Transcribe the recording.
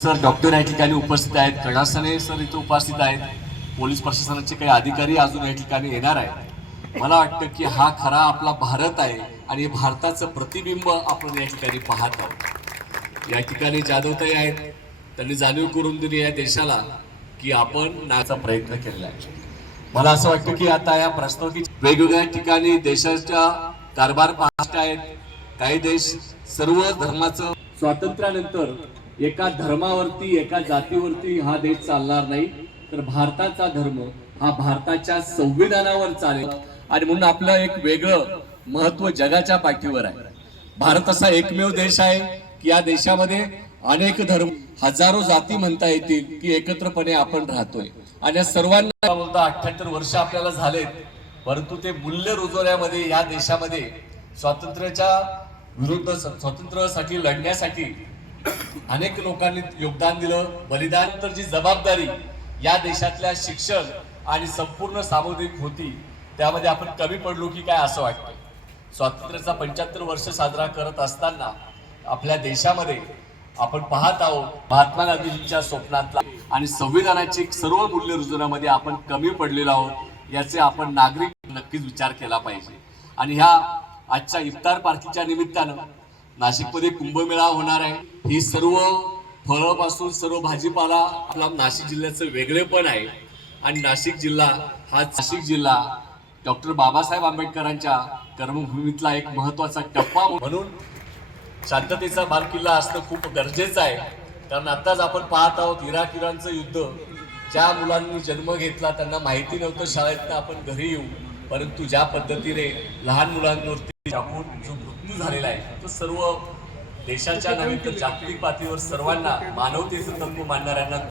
Sir doctor या ठिकाणी उपस्थित आहेत, कणासने सर इथे उपस्थित आहेत, पोलीस प्रशासनाचे काही अधिकारी अजून या ठिकाणी येणार आहेत। मला वाटतं की हा खरा आपला भारत आहे आणि भारताचं प्रतिबिंब आपण या ठिकाणी पाहत आहोत। या ठिकाणी जाधवताई आहेत, त्यांनी जाणीव करून दिली या देशाला की आपण नाचा प्रयत्न केलेला आहे। मला असं वाटतं की आता या प्रस्तावित वेगवेगळ्या ठिकाणी देशाच्या कारभार पाहत आहेत। काही देश सर्व धर्माचं स्वातंत्र्यानंतर एका धर्मावरती एका जातीवरती हा देश चालणार नाही, तर भारताचा धर्म हा भारताच्या संविधानावर चालेल आणि म्हणून आपलं एक वेगळं महत्व जगाच्या पाठीवर आहे। भारत असा एकमेव देश आहे की या देशामध्ये अनेक धर्म हजारो जाती म्हणता येतील की एकत्रपणे आपण राहतोय आणि या सर्वांना बोलता 78 वर्ष आपल्याला झालेत, परंतु ते मूल्य रुजवण्यामध्ये या देशामध्ये स्वातंत्र्याच्या विरुद्ध स्वातंत्र्यासाठी लढण्यासाठी अनेक लोकांनी योगदान दिलं, बलिदान। तर जी जबाबदारी या देशातल्या शिक्षण आणि संपूर्ण सामुदायिक होती त्यामध्ये आपण कमी पडलो की काय असं वाटतं। स्वातंत्र्याचा 75 वर्ष साजरा करत असताना आपल्या देशामध्ये आपण पाहत आहोत महात्मा गांधींच्या स्वप्नातला आणि संविधानाची सर्व मूल्य रुजवण्यामध्ये आपण कमी पडलेलो आहोत। याचे आपण नागरिक नक्कीच विचार केला पाहिजे। आणि ह्या आजच्या इफ्तार पार्टीच्या निमित्तानं नाशिकमध्ये कुंभमेळा होणार आहे। ही सर्व फळापासून सर्व भाजीपाला आपला नाशिक जिल्ह्याचं वेगळेपण आहे आणि नाशिक जिल्हा हा नाशिक जिल्हा डॉक्टर बाबासाहेब आंबेडकरांच्या कर्मभूमीतला एक महत्त्वाचा टप्पा म्हणून शांततेचा बालेकिल्ला असणं खूप गरजेचं आहे। कारण आताच आपण पाहत आहोत इराक-इराणचं युद्ध, ज्या मुलांनी जन्म घेतला त्यांना माहिती नव्हतं शाळेतनं आपण घरी येऊ, परंतु ज्या पद्धतीने लहान मुलांवरती टाकून जो मृत्यू झालेला आहे तो सर्व देशाच्या नव्हे तर जागतिक पातळीवर सर्वांना मानवतेचं तत्व मानणाऱ्यांना